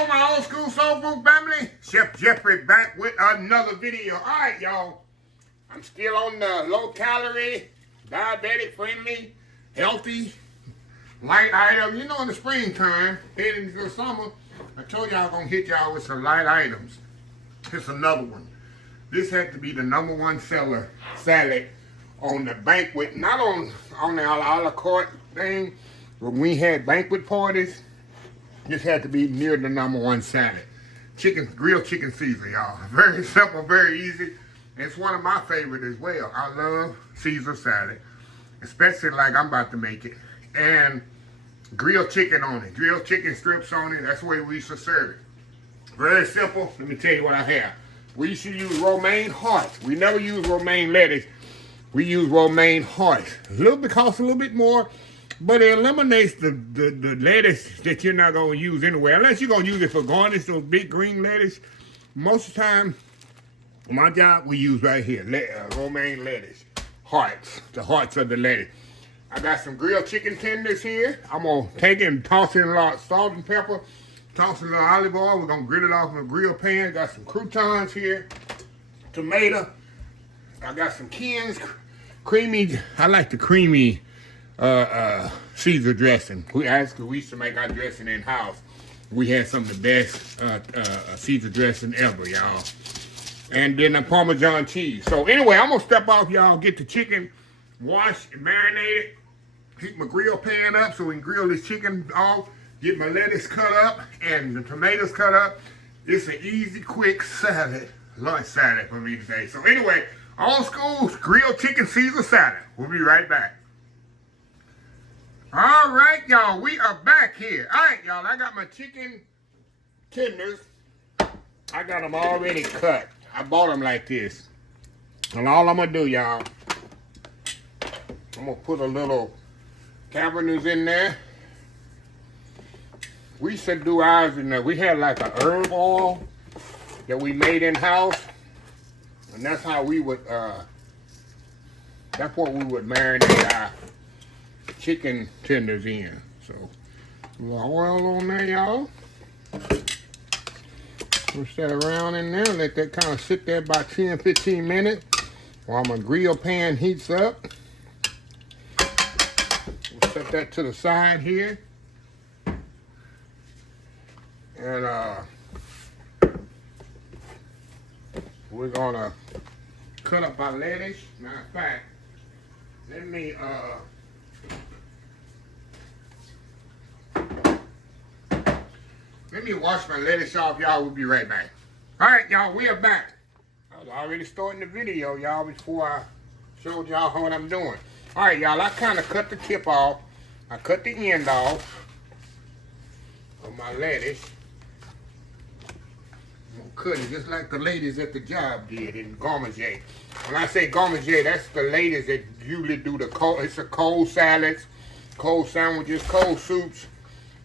Hello, my old school soul food family. Chef Jeffrey back with another video. All right, y'all. I'm still on the low calorie, diabetic friendly, healthy, light item. You know, in the springtime, heading into the summer, I told y'all gonna hit y'all with some light items. Here's another one. This had to be the #1 seller salad on the banquet, not on the a la carte thing, but when we had banquet parties. This had to be near the #1 salad. Grilled chicken Caesar, y'all. Very simple, very easy. It's one of my favorites as well. I love Caesar salad, especially like I'm about to make it. And grilled chicken on it. Grilled chicken strips on it. That's the way we used to serve it. Very simple. Let me tell you what I have. We used to use romaine hearts. We never use romaine lettuce. We use romaine hearts. Costs a little bit more. But it eliminates the lettuce that you're not going to use anyway. Unless you're going to use it for garnish, those big green lettuce. Most of the time, my job, we use right here, romaine lettuce. Hearts, the hearts of the lettuce. I got some grilled chicken tenders here. I'm going to take it and toss in a lot of salt and pepper. Toss in a little olive oil. We're going to grill it off in a grill pan. Got some croutons here. Tomato. I got some Ken's creamy. I like the creamy Caesar dressing. We used to make our dressing in house. We had some of the best Caesar dressing ever, y'all. And then the Parmesan cheese. So anyway, I'm gonna step off, y'all. Get the chicken washed and marinated. Heat my grill pan up so we can grill this chicken off. Get my lettuce cut up and the tomatoes cut up. It's an easy, quick salad, lunch salad for me today. So anyway, old school grilled chicken Caesar salad. We'll be right back. All right, y'all, we are back here. All right, y'all, I got my chicken tenders. I got them already cut. I bought them like this. And all I'm going to do, y'all, I'm going to put a little cavernous in there. We used to do ours in there. We had like a herb oil that we made in-house. And that's how we would, that's what we would marinate our chicken tenders in. So a little oil on there, y'all. Push that around in there. Let that kind of sit there about 10-15 minutes while my grill pan heats up. We'll set that to the side here. And we're gonna cut up our lettuce. Matter of fact, let me wash my lettuce off, y'all. We'll be right back. All right, y'all, we are back. I was already starting the video, y'all, before I showed y'all what I'm doing. All right, y'all, I kind of cut the tip off. I cut the end off of my lettuce. I'm going to cut it just like the ladies at the job did in Gourmet. When I say Gourmet, that's the ladies that usually do the cold, it's a cold salads, cold sandwiches, cold soups.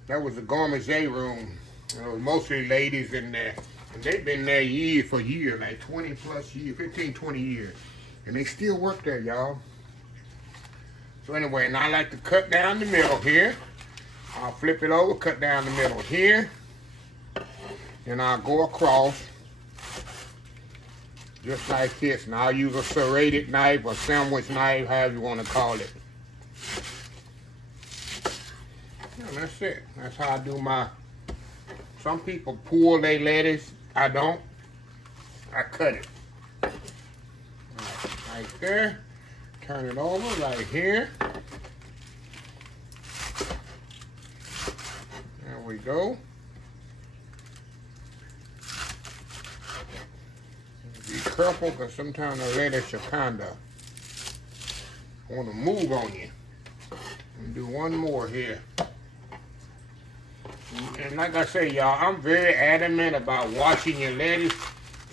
That was the Gourmet room. There was mostly ladies in there. And they've been there for years, like 20 plus years, 15, 20 years. And they still work there, y'all. So anyway, and I like to cut down the middle here. I'll flip it over, cut down the middle here. And I'll go across just like this. And I'll use a serrated knife or sandwich knife, however you want to call it. And that's it. That's how I do my... Some people pull their lettuce. I don't. I cut it. Right there. Turn it over right here. There we go. Be careful because sometimes the lettuce will kind of want to move on you. And do one more here. And like I say, y'all, I'm very adamant about washing your lettuce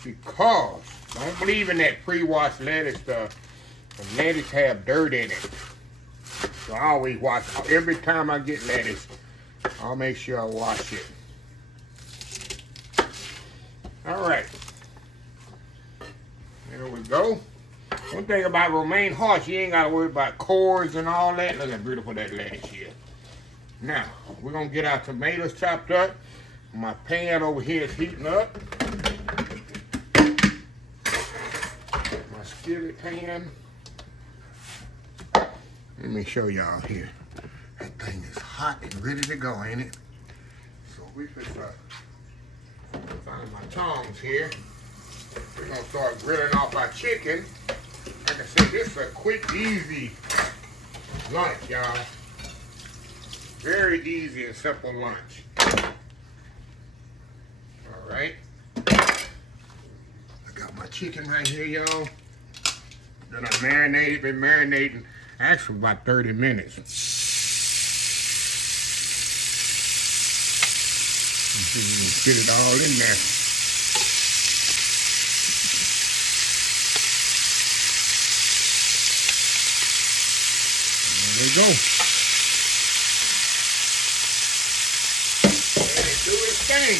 because don't believe in that pre-washed lettuce stuff. The lettuce have dirt in it. So I always wash. Every time I get lettuce, I'll make sure I wash it. All right. There we go. One thing about romaine hearts, you ain't got to worry about cores and all that. Look how beautiful that lettuce is. Now, we're going to get our tomatoes chopped up. My pan over here is heating up. My skillet pan. Let me show y'all here. That thing is hot and ready to go, ain't it? So we just find my tongs here. We're gonna start grilling off our chicken. Like I said, this is a quick, easy lunch, y'all. Very easy and simple lunch. All right. I got my chicken right here, y'all. Then I marinated, been marinating actually about 30 minutes. Get it all in there. There we go. Let it do its thing.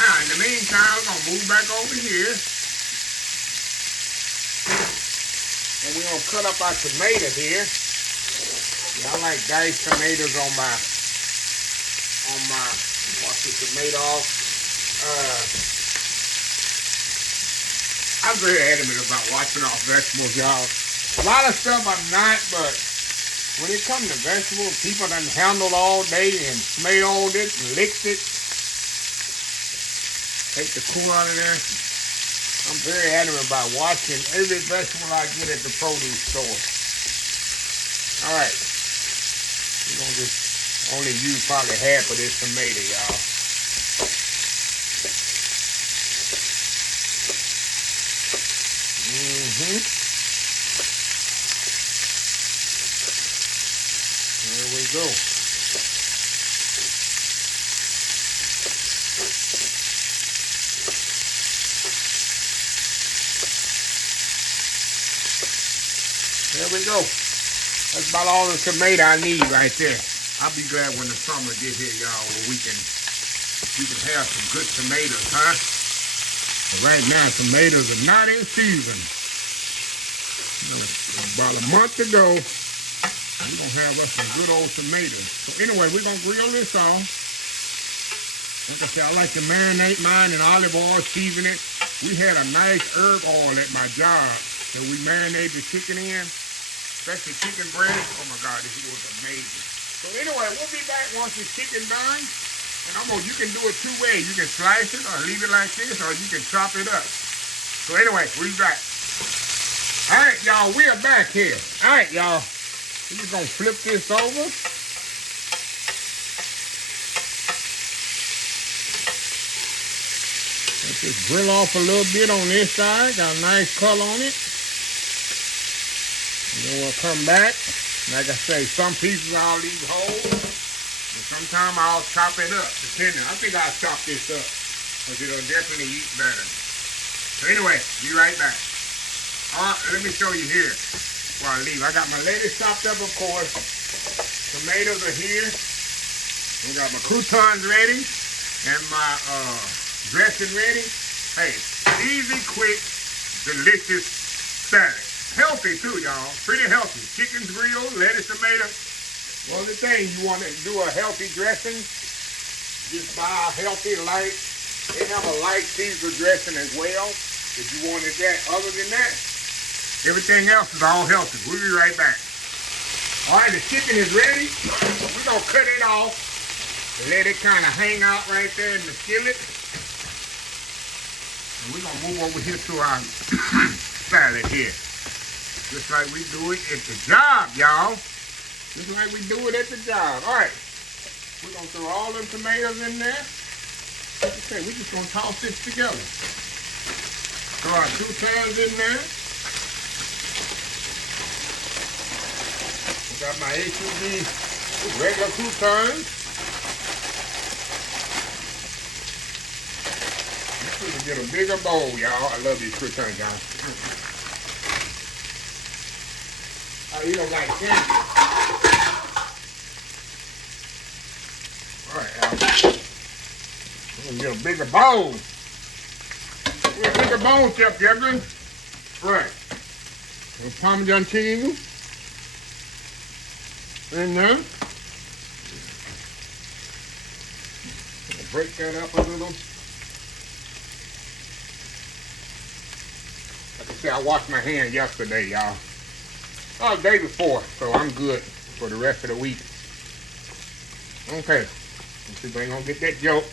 Now, in the meantime, we're going to move back over here. And we're going to cut up our tomatoes here. I like diced tomatoes on my wash the tomato off. I'm very adamant about washing off vegetables, y'all. A lot of stuff I'm not, but when it comes to vegetables, people done handled all day and smelled it and licked it. Take the cool out of there. I'm very adamant about washing every vegetable I get at the produce store. All right. We're going to just only use probably half of this tomato, y'all. There we go. There we go. That's about all the tomato I need right there. I'll be glad when the summer gets here, y'all, where we can have some good tomatoes, huh? But right now, tomatoes are not in season. About a month ago, we're going to have us some good old tomatoes. So anyway, we're going to grill this off. Like I said, I like to marinate mine in olive oil, season it. We had a nice herb oil at my job that we marinate the chicken in. Especially chicken breast. Oh my God, this was amazing. So anyway, we'll be back once the chicken done. And you can do it two ways. You can slice it or leave it like this, or you can chop it up. So anyway, we'll be back. All right, y'all, we are back here. All right, y'all. We're just gonna flip this over. Let's just grill off a little bit on this side. Got a nice color on it. And then we'll come back. Like I say, some pieces I'll leave whole, and sometimes I'll chop it up, depending. I think I'll chop this up, because it'll definitely eat better. So anyway, be right back. All right, let me show you here before I leave. I got my lettuce chopped up, of course. Tomatoes are here. I got my croutons ready, and my dressing ready. Hey, easy, quick, delicious salad. Healthy too, y'all. Pretty healthy. Chicken grilled, lettuce, tomato. Well, the thing you want to do a healthy dressing, just buy a healthy, light. They have a light Caesar dressing as well, if you wanted that. Other than that, everything else is all healthy. We'll be right back. All right, the chicken is ready. We're going to cut it off and let it kind of hang out right there in the skillet. And we're going to move over here to our salad here. Just like we do it at the job, y'all. Just like we do it at the job. All right. We're going to throw all them tomatoes in there. Okay, we're just going to toss this together. Throw our croutons in there. We got my HUB regular croutons. This is to get a bigger bowl, y'all. I love these croutons, y'all. Oh, you don't like candy. All right, Al. We're going to get a bigger bowl. Get a bigger bowl, Chef Jeffrey. Right. Some Parmesan cheese in there. break that up a little. Like I said, I washed my hands yesterday, y'all. Oh, the day before, so I'm good for the rest of the week. Okay, let's see if I ain't gonna get that joke.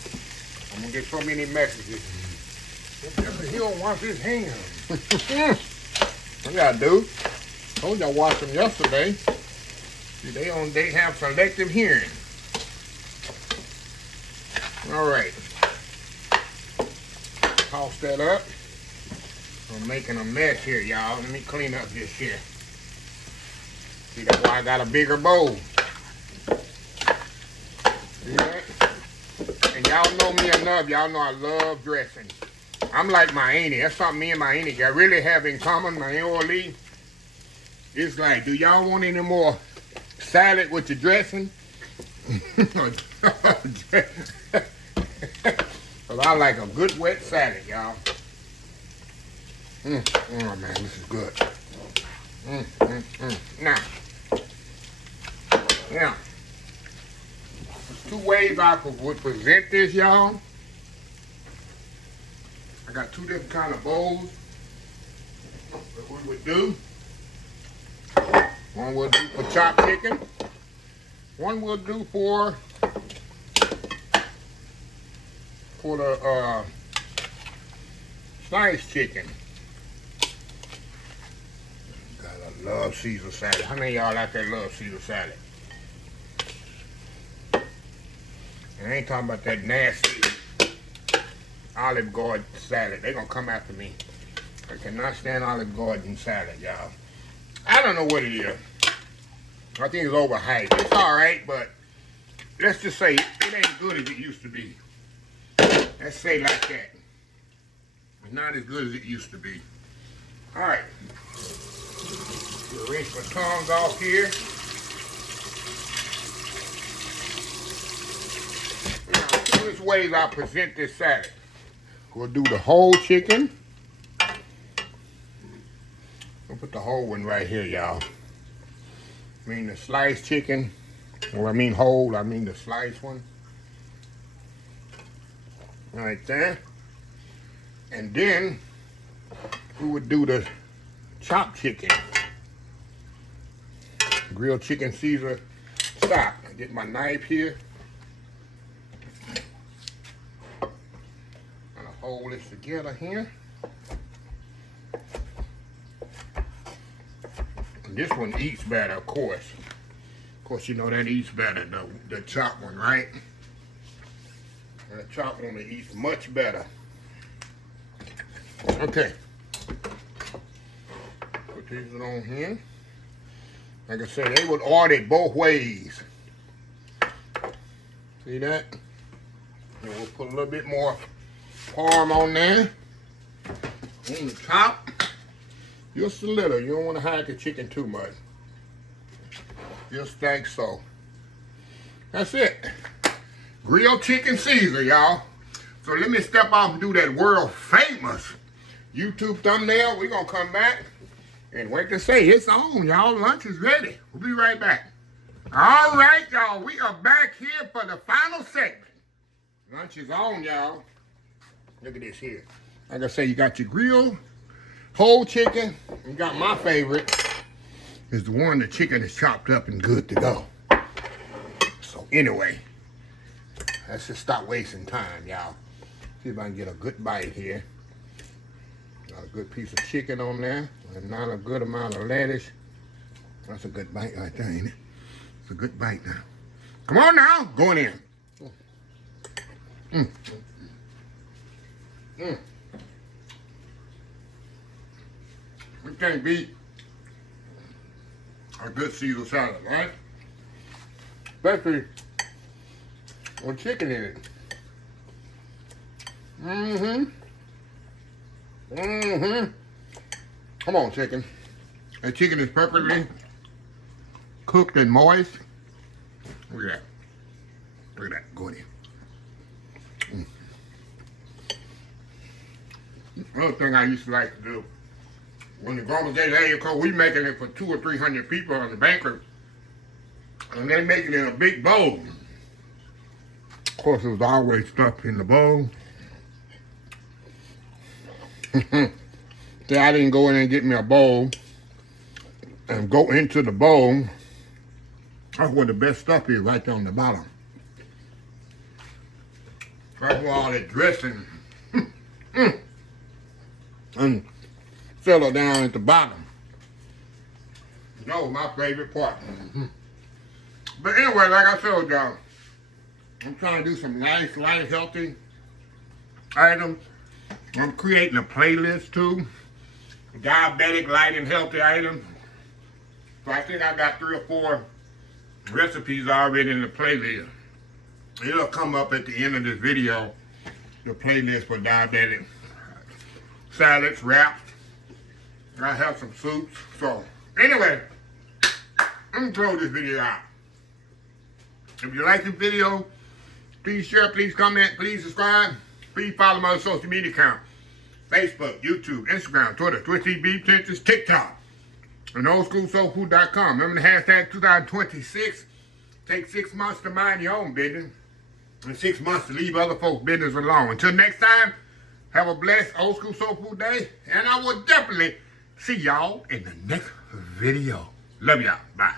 I'm gonna get so many messages. He don't wash his hands. What y'all do? Told y'all washed them yesterday. See, they have selective hearing. All right. Toss that up. I'm making a mess here, y'all. Let me clean up this here. See, that's why I got a bigger bowl. See that? And y'all know me enough. Y'all know I love dressing. I'm like my auntie. That's something me and my auntie got really have in common. My Aunt Lee. It's like, do y'all want any more salad with your dressing? Cause I like a good wet salad, y'all. Oh man, this is good. Now, there's two ways I would present this, y'all. I got two different kind of bowls that we would do. One we'll do for chopped chicken. One we'll do for the sliced chicken. God, I love Caesar salad. How many of y'all out there love Caesar salad? And I ain't talking about that nasty Olive Garden salad. They're gonna come after me. I cannot stand Olive Garden salad, y'all. I don't know what it is. I think it's overhyped. It's alright, but let's just say it ain't good as it used to be. Let's say like that. It's not as good as it used to be. Alright. We'll rinse my tongs off here. Now, two ways I present this salad. We'll do the whole chicken. We'll put the whole one right here, y'all. I mean the sliced chicken. Well, I mean whole, I mean the sliced one. Right there. And then we would do the chopped chicken. Grilled chicken Caesar stock. I get my knife here. And I hold this together here. This one eats better, of course. Of course, you know that eats better, the chopped one, right? And the chopped one eats much better. Okay. Put these on here. Like I said, they would order it both ways. See that? And we'll put a little bit more parm on there. On the top. Just a little. You don't want to hide the chicken too much. Just like so. That's it. Grilled chicken Caesar, y'all. So let me step off and do that world famous YouTube thumbnail. We're going to come back and wait to say it's on, y'all. Lunch is ready. We'll be right back. All right, y'all. We are back here for the final segment. Lunch is on, y'all. Look at this here. Like I say, you got your grilled whole chicken. You got my favorite. Is the one the chicken is chopped up and good to go. So anyway, let's just stop wasting time, y'all. See if I can get a good bite here. Got a good piece of chicken on there, and not a good amount of lettuce. That's a good bite right there, ain't it? It's a good bite now. Come on now, going in. We can't beat a good Caesar salad, right? Especially with chicken in it. Come on, chicken. That chicken is perfectly cooked and moist. Look at that. Look at that. Go in. Another thing I used to like to do, when the grandma days area code, we making it for 200 or 300 people on the banquet, and they making it in a big bowl. course, it was always stuff in the bowl. See, I didn't go in and get me a bowl and go into the bowl. That's where the best stuff is, right there on the bottom. Right where all that dressing and settle down at the bottom. That was my favorite part. But anyway, like I told y'all, I'm trying to do some nice, light, healthy items. I'm creating a playlist too. Diabetic, light, and healthy items. So I think I got 3 or 4 recipes already in the playlist. It'll come up at the end of this video, the playlist for diabetic. Salads, wraps. I have some soups. So anyway, I'm gonna close this video out. If you like this video, please share, please comment, please subscribe. Please follow my social media account. Facebook, YouTube, Instagram, Twitter, Twitch TV, Pinterest, TikTok, and oldschoolsoulfood.com. Remember the hashtag 2026. Take 6 months to mind your own business and 6 months to leave other folks' business alone. Until next time, have a blessed Old School Soul Food Day, and I will definitely see y'all in the next video. Love y'all. Bye.